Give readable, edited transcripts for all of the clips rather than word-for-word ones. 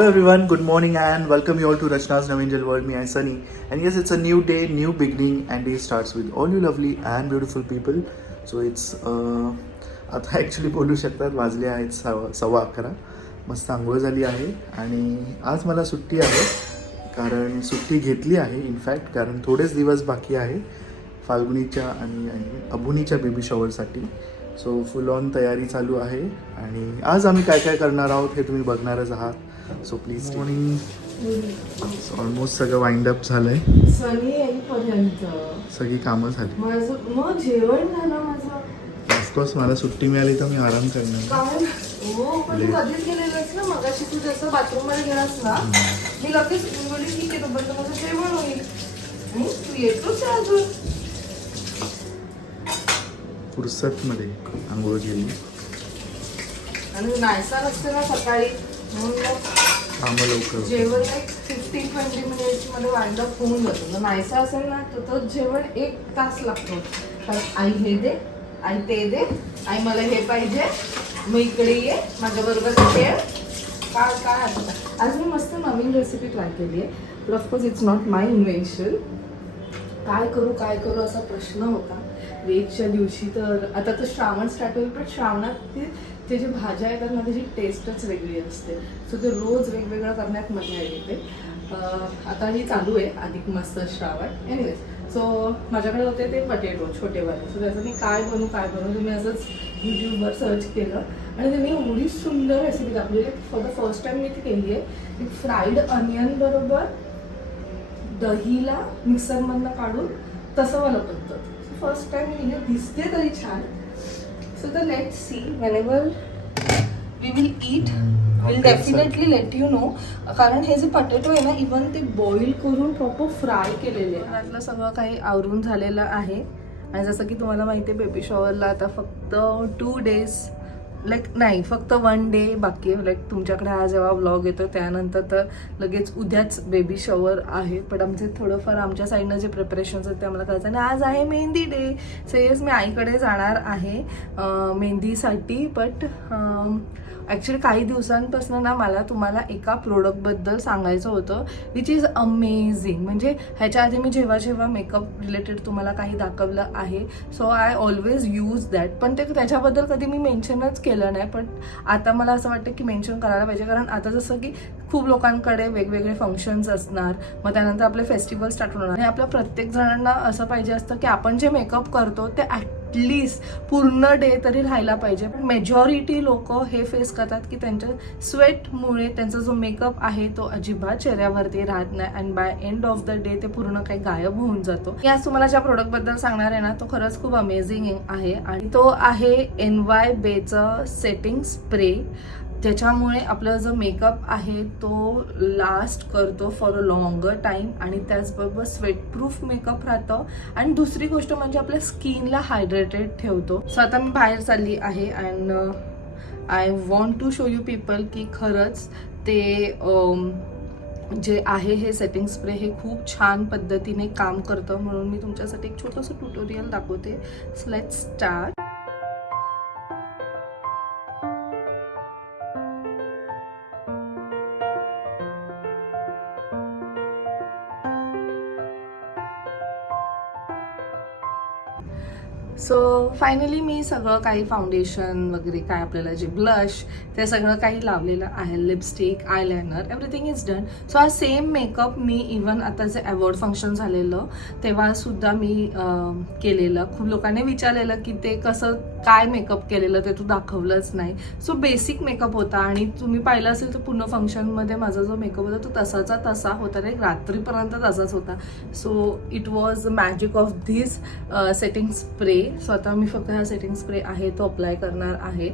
Hello everyone, good morning and welcome you all to Rachna's Navangel World. Me, I'm Sunny. And yes, it's a new day, new beginning and day starts with all you lovely and beautiful people. So it's आता actually बोलू शकतात वाजले आहेत 11:15. मस्त आंघोळ झाली आहे आणि आज मला सुट्टी आहे कारण सुट्टी घेतली आहे इनफॅक्ट कारण थोडेच दिवस बाकी आहे फाल्गुनीच्या आणि अबुनीच्या बेबी शॉवरसाठी. सो फुल ऑन तयारी चालू आहे आणि आज आम्ही काय काय करणार आहोत हे तुम्ही बघणारच आहात. So please morning. ऑलमोस्ट सगळं वाइंड अप झालंय. सनी येईपर्यंत सगळी कामं झाली. माझं मग जेवण झालं माझं. ऑफकोर्स मला सुट्टी मिळाली तर मी आराम करणार. कारण हो पण तू कधीच गेलेलंस ना मगाशी तू जसं बाथरूम मध्ये गेलास ना मी लगेच बोलली ठीक आहे तोपर्यंत माझं जेवण होईल आणि तू येतोच आहे अजून. फुर्सतमध्ये आंघोळ केली आणि नायसा नसते ना सकाळी म्हणून मग कामं लवकर जेवण एक 15-20 मिनिट्स मध्ये वाइंड अप होऊन जातो. जर नायसा असेल ना तर जेवण 1 तास लागतो. कारण आई हे दे, आई ते दे, आई मला हे पाहिजे, मग इकडे ये माझ्याबरोबर खेळ. काय काय आता आज मी मस्त नवीन रेसिपी ट्राय केली आहे. But of course it's not my invention. काय करू असा प्रश्न होता वेजच्या दिवशी. तर आता तर श्रावण स्टार्ट होईल पण श्रावणात ते जे भाज्या येतात ना त्याची टेस्टच वेगळी असते. सो ते रोज वेगवेगळं करण्यात मजा येते. आता ही चालू आहे अधिक मास श्रावण. एनिवेज सो माझ्याकडे होते ते पटेटो छोटेवाले. सो त्याचं मी काय बनवू तुम्ही असंच यूट्यूबवर सर्च केलं आणि त्यांनी एवढी सुंदर रेसिपी दाखवली. फॉर द फर्स्ट टाइम मी ती केली आहे. फ्राईड अनियन बरोबर दहीला मिक्सरमधनं काढून तसं मला पद्धत. सो फर्स्ट टाइम मी दिसते तरी छान. So the let see whenever we will eat will definitely let you know. कारण हे जे पटेटो आहे ना इवन ते बॉईल करून प्रॉपर फ्राय केलेले आहे. त्यातलं सगळं काही आवरून झालेलं आहे आणि जसं की तुम्हाला माहिती आहे बेबी शॉवरला आता फक्त 2 days नाही फक्त 1 day बाकी आहे. तुमच्याकडे हा जेव्हा व्लॉग येतो त्यानंतर तर लगेच उद्याच बेबी शॉवर आहे. पण आमचे थोडंफार आमच्या साईडनं जे प्रिपरेशन्स आहेत ते आम्हाला करायचं. आणि आज आहे मेहंदी डे. सो येस मी आईकडे जाणार आहे मेहंदीसाठी. बट ॲक्च्युली काही दिवसांपासून ना मला तुम्हाला एका प्रोडक्टबद्दल सांगायचं होतं विच इज अमेझिंग. म्हणजे ह्याच्या आधी मी जेव्हा मेकअप रिलेटेड तुम्हाला काही दाखवलं आहे so I always use that. पण ते त्याच्याबद्दल कधी मी मेन्शनच केलं नाही. पण आता मला असं वाटतं की मेन्शन करायला पाहिजे. कारण आता जसं की खूप लोकांकडे वेगवेगळे फंक्शन्स असणार, मग त्यानंतर आपले फेस्टिवल स्टार्ट होणार आणि आपल्या प्रत्येक जणांना असं पाहिजे असतं की आपण जे मेकअप करतो ते ॲटलिस्ट पूर्ण डे तरी राहायला पाहिजे. पण मेजॉरिटी लोक हे फेस करतात की त्यांच्या स्वेटमुळे त्यांचा जो मेकअप आहे तो अजिबात चेहऱ्यावरती राहत नाही and by end of the day ते पूर्ण काही गायब होऊन जातो. मी आज तुम्हाला ज्या प्रोडक्टबद्दल सांगणार आहे ना तो खरंच खूप अमेझिंग आहे आणि तो आहे NYBEचा सेटिंग स्प्रे. ज्याच्यामुळे आपला जो मेकअप आहे तो लास्ट करतो फॉर अ लॉंगर टाईम आणि त्याचबरोबर स्वेटप्रूफ मेकअप राहतं. आणि दुसरी गोष्ट म्हणजे आपल्या स्किनला हायड्रेटेड ठेवतो. सो आता मी बाहेर चालली आहे and I want to show you people की खरंच ते जे आहे हे सेटिंग स्प्रे हे खूप छान पद्धतीने काम करतं. म्हणून मी तुमच्यासाठी एक छोटंसं ट्युटोरियल दाखवते. So let's start. So finally मी सगळं काही फाउंडेशन वगैरे काय आपल्याला जे ब्लश ते सगळं काही लावलेलं आहे. Lipstick, eyeliner, everything is done. So हा सेम मेकअप मी इवन आता जे अवॉर्ड फंक्शन झालेलं तेव्हासुद्धा मी केलेलं. खूप लोकांनी विचारलेलं की ते कसं काय मेकअप केलेलं ते तू दाखवलंच नाही. सो बेसिक मेकअप होता आणि तुम्ही पाहिलं असेल तर पूर्ण फंक्शनमध्ये माझा जो मेकअप होता तो तसाचा तसा होता. एक रात्रीपर्यंत तसाच होता. So it was the magic of this setting spray. So आता मी फक्त हा सेटिंग स्प्रे आहे तो अप्लाय करणार आहे.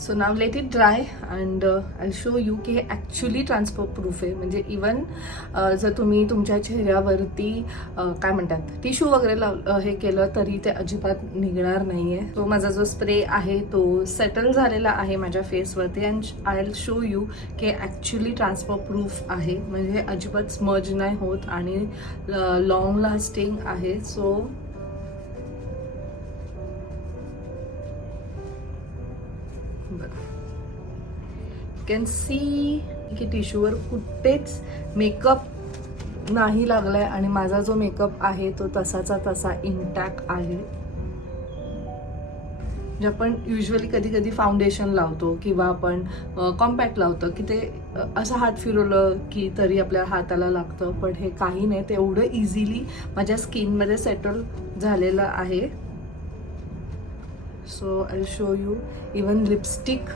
So now let it dry and I show you की हे ॲक्च्युली ट्रान्सफर प्रूफ आहे. म्हणजे इवन जर तुम्ही तुमच्या चेहऱ्यावरती काय म्हणतात टिश्यू वगैरे हे केलं तरी ते अजिबात निघणार नाही आहे. तो माझा जो स्प्रे आहे तो सेटल झालेला आहे माझ्या फेसवरती and I will show you की ॲक्च्युली ट्रान्सफर प्रूफ आहे. म्हणजे अजिबात स्मज नाही होत आणि लॉंग लास्टिंग आहे. सो कॅन सी की टिश्यूवर कुठेच मेकअप नाही लागलाय आणि माझा जो मेकअप आहे तो तसाचा तसा इंटॅक्ट आहे. जे आपण युजली कधी कधी फाउंडेशन लावतो किंवा आपण कॉम्पॅक्ट लावतो की ते असं हात फिरवलं की तरी आपल्या हाताला लागतं, पण हे काही नाही, ते एवढं इझिली माझ्या स्किनमध्ये सेटल झालेलं आहे. So I show you, even lipstick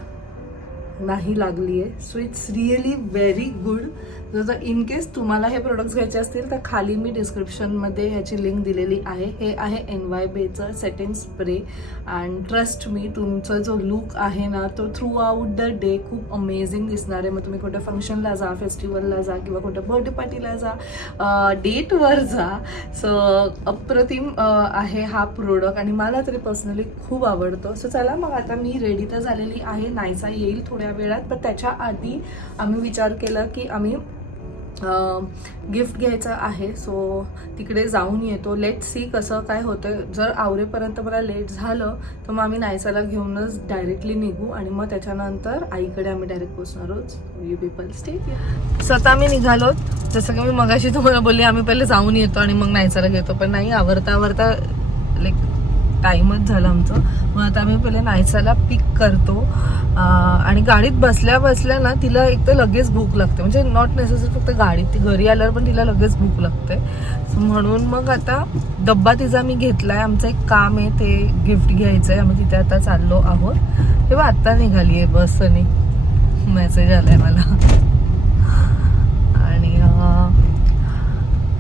नाही लागली आहे. So it's really very good. जर इन केस तुम्हाला हे प्रोडक्ट्स घ्यायचे असतील तर खाली मी डिस्क्रिप्शनमध्ये ह्याची लिंक दिलेली आहे. हे आहे NYBayचं setting spray and trust me, तुमचा जो लुक आहे ना तो थ्रू आउट द डे खूप अमेझिंग दिसणार आहे. मग तुम्ही कुठे फंक्शनला जा, फेस्टिवलला जा किंवा कुठे बर्थडे पार्टीला जा, डेटवर जा. सो अप्रतिम आहे हा प्रोडक्ट आणि मला तरी पर्सनली खूप आवडतो. सो चला मग आता मी रेडी तर झालेली आहे. नायसा येईल थोड्या वेळात, पण त्याच्या आधी आम्ही विचार केला की आम्ही गिफ्ट घ्यायचं आहे. सो तिकडे जाऊन येतो. लेट सी कसं काय होतं. जर आवरेपर्यंत मला लेट झालं तर मग आम्ही नायसाला घेऊनच डायरेक्टली निघू आणि मग त्याच्यानंतर आईकडे आम्ही डायरेक्ट पोचणार आहोत. You people stay here. स्वतः आम्ही निघालो, जसं की मी मगाशी तुम्हाला बोलली आम्ही पहिले जाऊन येतो आणि मग नायसाला घेतो, पण नाही, आवरता लाईक टाईमच झालं आमचं. मग आता आम्ही पहिले नायसाला पिक करतो आणि गाडीत बसल्या ना तिला एक तर लगेच भूक लागते, म्हणजे नॉट नेसेसरी फक्त गाडीत, ती घरी आल्यावर पण तिला लगेच भूक लागते. सो म्हणून मग आता डब्बा तिचा मी घेतलाय. आमचं एक काम आहे, ते गिफ्ट घ्यायचं आहे. आम्ही तिथे आता चाललो आहोत. तेव्हा आत्ता निघाली आहे बसने, मेसेज आलाय मला. आणि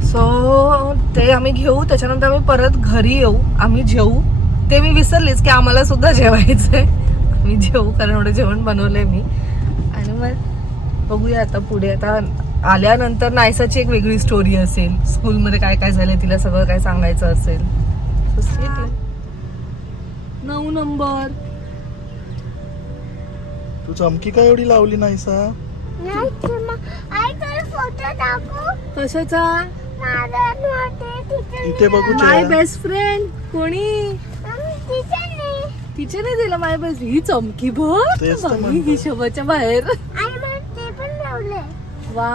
सो ते आम्ही घेऊ, त्याच्यानंतर आम्ही परत घरी येऊ, आम्ही जेवू. ते मी विसरलीच की आम्हाला सुद्धा जेवायचंय. मी जेवू कारण एवढं जेवण बनवलंय मी. आणि मग बघूया आता पुढे. आता आल्यानंतर नायसाची एक वेगळी स्टोरी असेल, स्कूलमध्ये काय काय झालंय तिला सगळं काय सांगायचं असेल. 9 नंबर. तू चमकी काय एवढी लावली नाहीसा? कशाचा? इथे बघू. माय बेस्ट फ्रेंड. कोणी? टीचरने दिलं माय बेस्ट. ही चमकी बघ, ही शोभाच्या बाहेर. वा,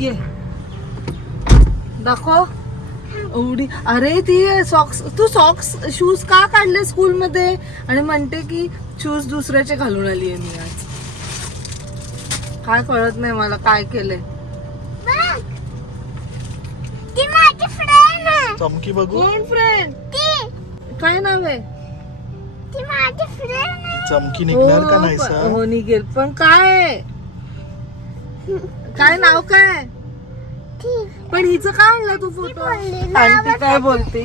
ये दाखव. एवढी, अरे ती सॉक्स, तू सॉक्स शूज का काढले स्कूल मध्ये आणि म्हणते की शूज दुसऱ्याचे घालून आली आहे मी आज. काय कळत नाही मला काय केलंय. चमकी बघू. कोण फ्रेंड? काय नाव आहे? चमकी निघणार का नाहीसा? हो निघेल, पण काय काय नाव काय? पण हिचं काय आणलं तू फोटो? आंटी काय बोलते?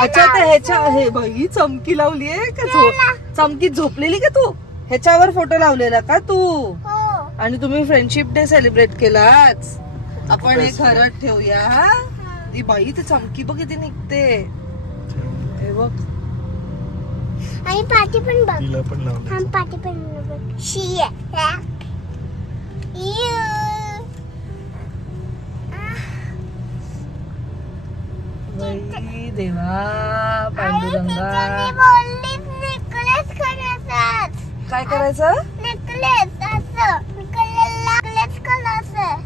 अच्छा, तर ह्याच्या, हे बाई चमकी लावली आहे का? चमकी झोपलेली का तू? ह्याच्यावर फोटो लावलेला का तू? आणि तुम्ही फ्रेंडशिप डे सेलिब्रेट केलाच. आपण हे घरात ठेवूया. हा, ती बाई तर चमकी बघ किती निघते. हे बघ, आणि पाठी पण बघ. तिला पण लावलं. हम पाठी पण बघ. शी आहे. बाई देवा पांडुरंगा. नेकलेस करायचा. काय करायचं? नेकलेस असं नेकलेस करायचं.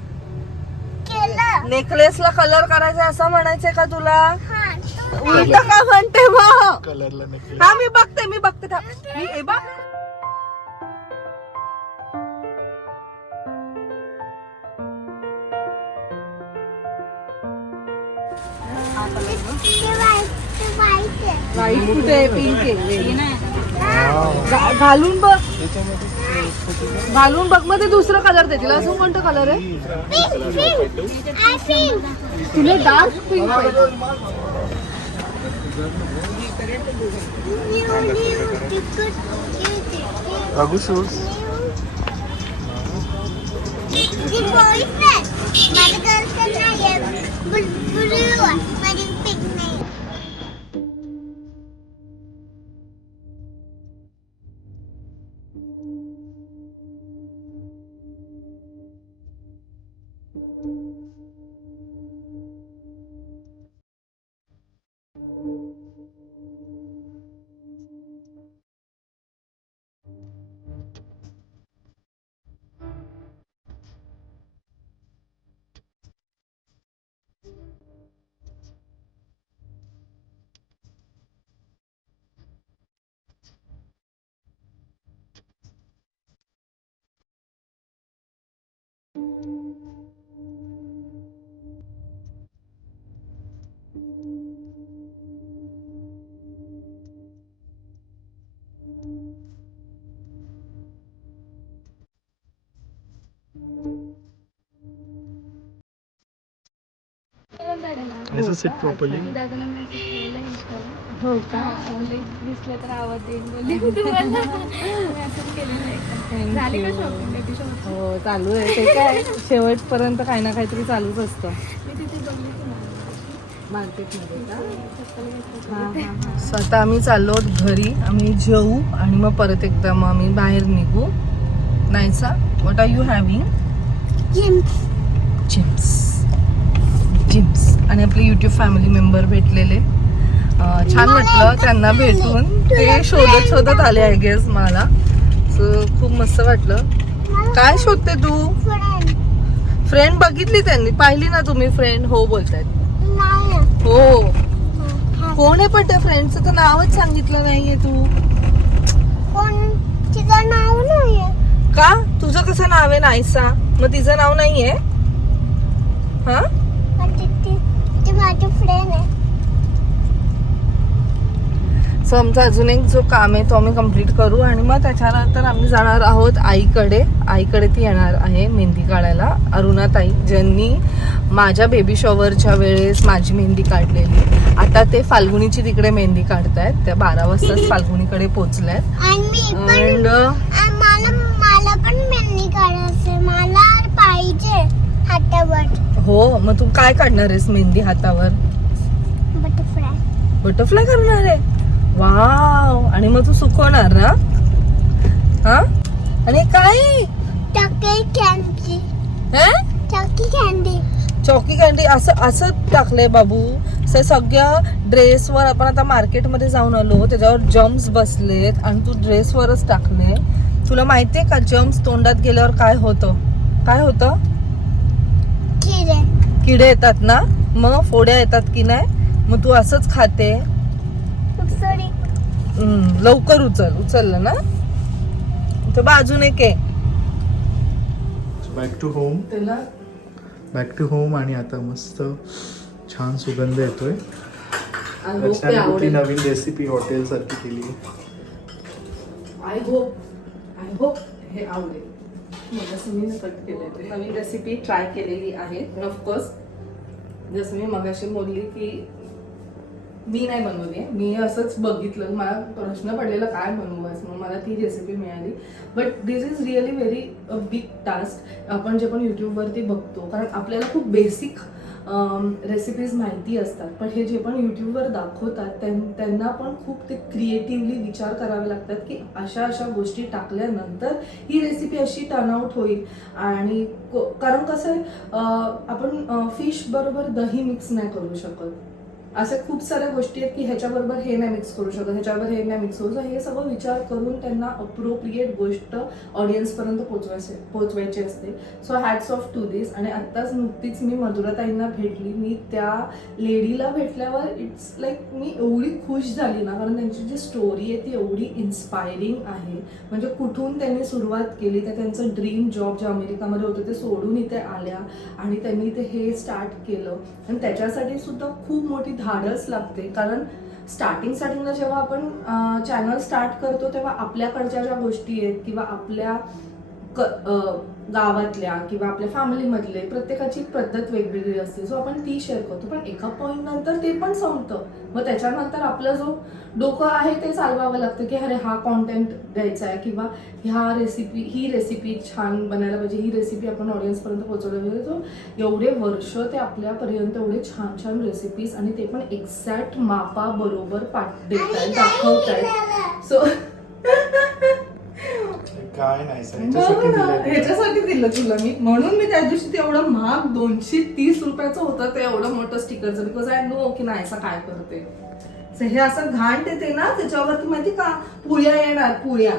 केलं. नेकलेसला कलर करायचा असं म्हणायचंय का तुला? हा, उलट का म्हणते मग? कलरला नेकलेस. हा, मी बघते थांब. मी हे बघ. व्हाईट कुठे आहे? पिंक आहे. घालून बघ, घालून बघ. मध्ये दुसरं कलर दे तिला. असं कोणतं कलर आहे? तुला डार्क पिंक पाहिजे. बघू शूज. माझं गर्लफ्रेंड नाहीये. ब्लू आहे, माझी पिंक नाही. Naysa sit properly. दादाला मेसेज केलेला इंस्टाला. हो का? दिसलं तर आवाज देईन बोलले मी तुम्हाला. मेसेज केलेला आहे. झाली का शॉपिंग? बेबी शॉपिंग हो चालू आहे ते काय शेवटपर्यंत काही ना काहीतरी चालूच असतं मी तिथे बघली तुम्हाला मार्केटमध्ये का. चप्पल घेतली. सो आता आम्ही चाललो आहोत घरी. आम्ही जेवू आणि मग परत एकदा मग आम्ही बाहेर निघू. Naysa, what are you having? जिम्स आणि आपले यूट्यूब फॅमिली मेंबर भेटलेले. छान वाटलं त्यांना भेटून. ते शोधत आले आय गेस मला. सो खूप मस्त वाटलं. काय शोधते तू? फ्रेंड बघितली त्यांनी, पाहिली ना तुम्ही फ्रेंड? हो बोलतायत. हो. कोण आहे पण त्या फ्रेंडचं तर नावच सांगितलं नाहीये तू. तिचं नाव नाहीये. का? तुझं कसं नाव आहे नायसा, मग तिचं नाव नाहीये? हा, ती माझी फ्रेंड आहे. सो आमचा अजून एक जो काम आहे तो आम्ही कम्प्लीट करू आणि मग त्याच्यानंतर आम्ही जाणार आहोत आईकडे ती येणार आहे मेहंदी काढायला. अरुणाताई ज्यांनी माझ्या बेबी शॉवरच्या वेळेस माझी मेहंदी काढलेली, आता ते फाल्गुनीची तिकडे मेहंदी काढतायत. त्या 12 वाजताच फाल्गुनीकडे पोहोचल्यात. आणि मला पण मेहंदी काढायचे. मला पाहिजे हातावर. हो, मग तू काय काढणार आहेस मेहंदी हातावर? बटरफ्लाय करणार आहे? वाव. आणि मग तू सुकवणार ना? हा. आणि काय चॉकी कॅन्डी असं टाकलंय बाबू. सगळ्या ड्रेसवर आपण आता मार्केटमध्ये जाऊन आलो, त्याच्यावर जम्स बसलेत आणि तू ड्रेसवरच टाकले. तुला माहितीये का जम्स तोंडात गेल्यावर काय होतं? किडे येतात ना, मग फोड्या येतात की नाही. मग तू असंच खाते. लवकर उचललं ना. तर बाजून एक आहे. बॅक टू होम आणि आता मस्त छान सुगंध येतोय. नवीन रेसिपी हॉटेल सारखी केली. आय होप हे आवडेल. जसं मी कट केलंय नवीन रेसिपी ट्राय केलेली आहे. ऑफकोर्स जसं मी मगाशी बोलली की मी नाही बनवली, मी असंच बघितलं. मला प्रश्न पडलेला काय बनवू असं, मग मला ती रेसिपी मिळाली. But this is really very big task. आपण जे पण यूट्यूबवरती बघतो, कारण आपल्याला खूप बेसिक रेसिपीज माहिती असतात, पण हे जे पण यूट्यूबवर दाखवतात त्यांना पण खूप ते क्रिएटिव्हली विचार करावे लागतात की अशा गोष्टी टाकल्यानंतर ही रेसिपी अशी टर्न आउट होईल. आणि कारण कसं आहे, आपण फिश बरोबर दही मिक्स नाही करू शकत. अशा खूप साऱ्या गोष्टी आहेत की ह्याच्याबरोबर हे नाही मिक्स करू शकत, ह्याच्याबरोबर हे नाही मिक्स करू शकत. हे सगळं विचार करून त्यांना अप्रोप्रिएट गोष्ट ऑडियन्सपर्यंत पोचवायची असते. सो हॅट्स ऑफ टू दिस. आणि आत्ताच नुकतीच मी मधुराताईंना भेटली. मी त्या लेडीला भेटल्यावर इट्स लाईक मी एवढी खुश झाली ना, कारण त्यांची जी स्टोरी आहे ती एवढी इन्स्पायरिंग आहे. म्हणजे कुठून त्यांनी सुरुवात केली, तर त्यांचं ड्रीम जॉब जे अमेरिकामध्ये होतं ते सोडून इथे आल्या आणि त्यांनी इथे हे स्टार्ट केलं. आणि त्याच्यासाठी सुद्धा खूप मोठी धाडस लागते. कारण स्टार्टिंगला जेव्हा आपण चॅनल स्टार्ट करतो तेव्हा आपल्याकडच्या ज्या गोष्टी आहेत किंवा आपल्या गावातल्या किंवा आपल्या फॅमिलीमधले प्रत्येकाची पद्धत वेगवेगळी असते. सो आपण ती शेअर करतो, पण एका पॉईंट नंतर ते पण संपतं. मग त्याच्यानंतर आपलं जो डोकं आहे ते चालवावं लागतं की अरे हा कॉन्टेंट द्यायचा आहे किंवा ही रेसिपी छान बनायला पाहिजे, ही रेसिपी आपण ऑडियन्सपर्यंत पोहोचवली पाहिजे. सो एवढे वर्ष ते आपल्यापर्यंत एवढे छान छान रेसिपीज आणि ते पण एक्झॅक्ट मापाबरोबर देतायत, दाखवतायत. सो काय नाही ह्याच्यासाठी दिलं तुला मी, म्हणून मी त्या दिवशी ते एवढं महाग 230 रुपयाचं होतं ते एवढं मोठं स्टिकरचं. बिकॉज आय नो की नाही असं काय करते. हे असं घाण येते ना त्याच्यावरती माहिती का पुळ्या येणार, पुळ्या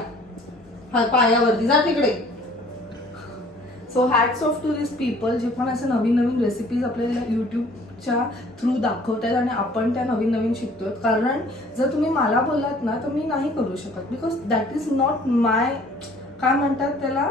हा पायावरती. जा तिकडे. So hats off to this people जे पण असं नवीन रेसिपीज आपल्याला युट्यूबच्या थ्रू दाखवतात आणि आपण त्या नवीन शिकतोय. कारण जर तुम्ही मला बोललात ना तर मी नाही करू शकत, बिकॉज दॅट इज नॉट माय काय म्हणतात त्याला,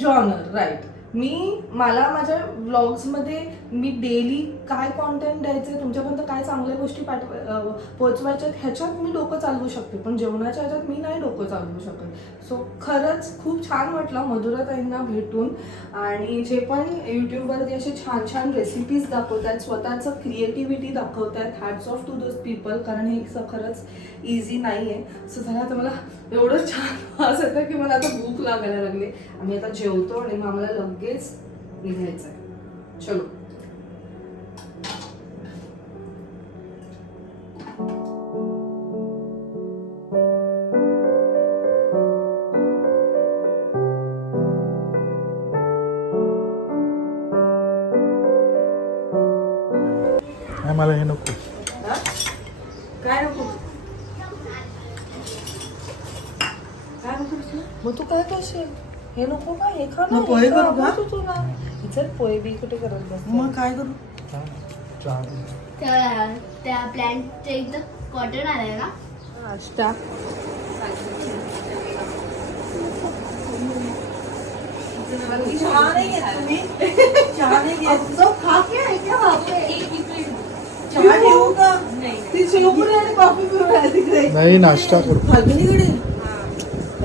जॉनर, राईट. मला माझ्या व्लॉग्समध्ये मी डेली काय कॉन्टेंट द्यायचं, तुमच्यापर्यंत काय चांगल्या गोष्टी पोहोचवायच्यात ह्याच्यात मी डोकं चालवू शकते, पण जेवणाच्या ह्याच्यात मी नाही डोकं चालवू शकत. सो खरंच खूप छान वाटलं मधुराताईंना भेटून. आणि जे पण यूट्यूबवरती असे छान छान रेसिपीज दाखवतात, स्वतःचं क्रिएटिव्हिटी दाखवतात, hats off to those people, कारण हे खरंच इझी नाही आहे. सो झालं आता मला एवढं छान वास येतं की मला आता भूक लागायला लागली. आम्ही आता जेवतो आणि मग आम्हाला लगेच निघायचं आहे. चलो. मला हे नको. काय नको? काय नको? मग तू काय करशील? हे नको का? हे खा ना. पोहे करू का? तू तुला चल पोहे बी कुठे करत बस. मग काय करू? त्या प्लॅन्टच्या इथं कॉटन आलाय ना. नाश्ता चहा नाही घेत तुम्ही? चहा नाही घेत? खा के आहे क्या वहाँ पे? चहा ठेवू का? ती शेवपुरी आणि कॉफी पिऊन आहे तिकडे. नाही, नाश्ता करू. फाल्गुनीकडे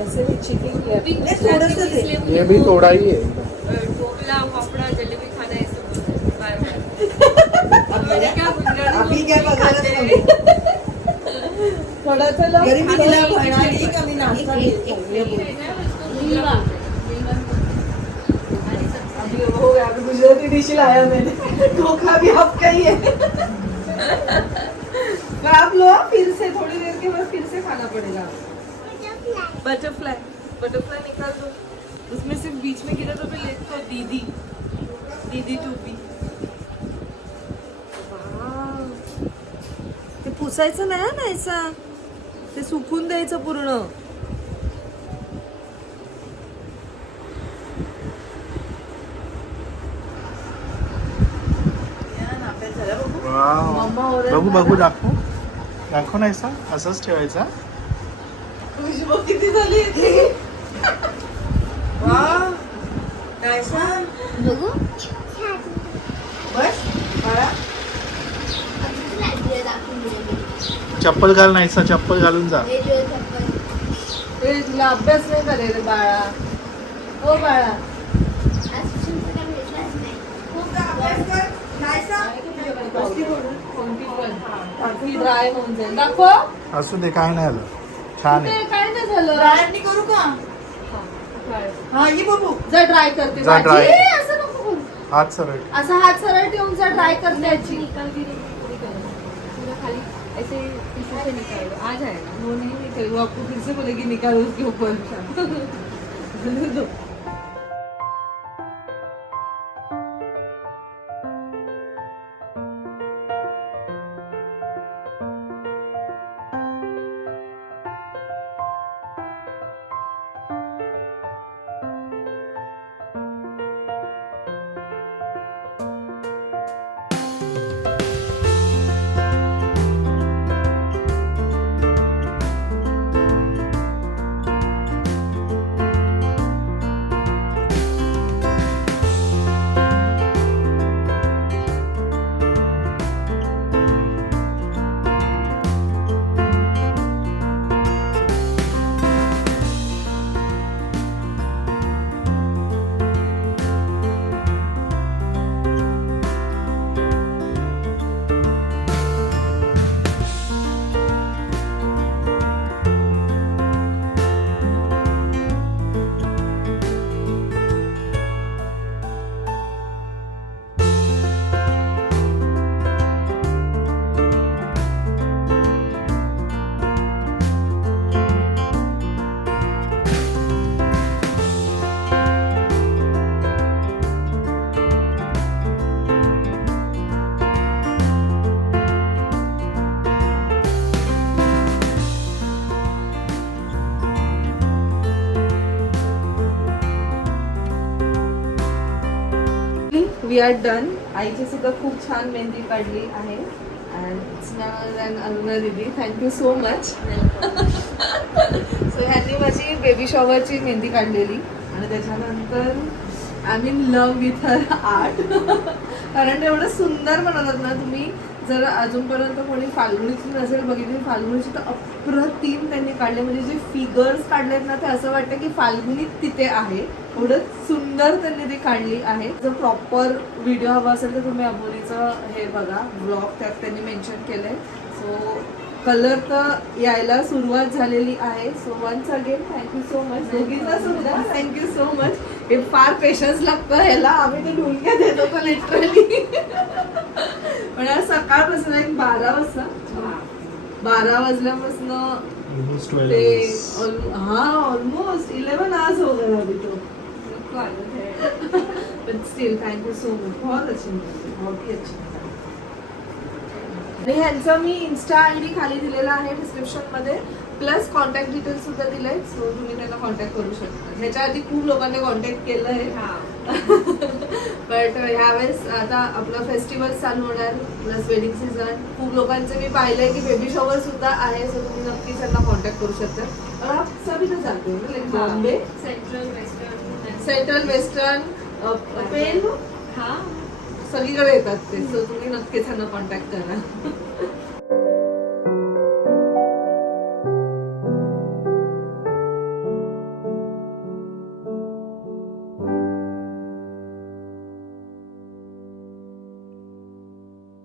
ऐसे भी चिकन किया. नाही, थोडंसं दे. ये भी थोड़ा ही है. ढोकला फाफड़ा जलेबी खाना है सब बार-बार. आम्ही काय बघायलाच नाही. थोडं चला. घरी मी तिला म्हणाली का मी नाश्ता घेते. अभी हो गया, अभी गुजराती डिश लाया मैंने. ढोकला भी आपका ही है. पर आप लो फिर से थोड़ी देर के बाद फिर से खाना पड़ेगा. बटरफ्लाई बटरफ्लाई निकाल दो, उसमें से बीच में गिरा तो फिर ले तो दीदी दीदी टोपी. ते पुसायचं नाही ना ऐसा, ते सुकून द्यायचं पूर्ण. बघू बघू दाखव दाखव नाही सा असंच ठेवायचा. खुशबू किती झाली? वा काय सांग बघू. बस बाळा. चप्पल घाल नाही सा, चप्पल घालून जा. ए, तुला अभ्यास नाही करायला बाळा. हो बाळा. कोणती ड्राय होऊन जाईल. दाखव. असू दे, काय नाही आलं. छान ते आहे. काय नाही झालं. ड्रायरनी करू का? हा ये बघू. जर ड्राय करते जा भाजी. dry. ए, असं नको करू. हात सरळ. असा हात सरळ ठेवून जर ड्राय करते याची. निकाल भी नहीं पूरी करो पूरा खाली ऐसे टिश्यू से निकाल दो, आ जाएगा. वो नहीं निकल, वो आपको फिर से बोलेगी निकालो उसके ऊपर. We are done. आईची सुद्धा खूप छान मेहंदी काढली आहे. And it's not and Aruna didi, thank you so much. So ह्यांनी माझी बेबी शॉवरची मेहंदी काढलेली आणि त्याच्यानंतर I am in love with her art. कारण ते एवढं सुंदर बनवतात ना. तुम्ही जर अजूनपर्यंत कोणी फाल्गुनीची नसेल बघितली, फाल्गुनीची तर अप्रतिम त्यांनी काढले. म्हणजे जे फिगर्स काढलेत ना ते असं वाटतं की फाल्गुनी तिथे आहे, एवढं सुंदर त्यांनी ती काढली आहे. जर प्रॉपर व्हिडिओ हवा असेल तर तुम्ही अबोलीचं हे बघा ब्लॉग, त्यात त्यांनी मेन्शन केलंय. सो कलर तर यायला सुरुवात झालेली आहे. So once again thank you so much दोघींना सुद्धा थँक्यू सो मच. हे फार पेशन्स लागतं ह्याला. आम्ही ते ढुलक्या देत होतो लिटरली. पण आज सकाळपासून एक 12 वाजल्यापासून ते ऑलमोस्ट 11 आवर्स हो गए अभी तो. But still thank you so much. बहुत अच्छी बहुत ही अच्छी. आणि ह्यांचं मी इन्स्टा ID खाली दिलेला आहे डिस्क्रिप्शनमध्ये, प्लस कॉन्टॅक्ट डिटेल्स सुद्धा दिले. सो तुम्ही त्यांना कॉन्टॅक्ट करू शकता. ह्याच्या आधी खूप लोकांनी कॉन्टॅक्ट केलं आहे. बट ह्यावेळेस आता आपला फेस्टिवल चालू होणार, प्लस वेडिंग सीझन. खूप लोकांचं मी पाहिलंय की बेबी शॉवर सुद्धा आहे. सो तुम्ही नक्कीच त्यांना कॉन्टॅक्ट करू शकता. आप सभी तर जाते like Bombay, central western Pen, हा सगळीकडे येतात ते. सो तुम्ही नक्कीच त्यांना कॉन्टॅक्ट करा.